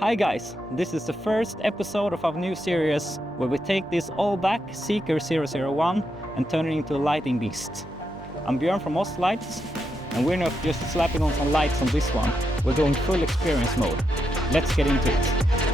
Hi guys, this is the first episode of our new series where we take this all-black Zeekr 001 and turn it into a lighting beast. I'm Björn from OZZ Lights, and we're not just slapping on some lights on this one, we're going full experience mode. Let's get into it.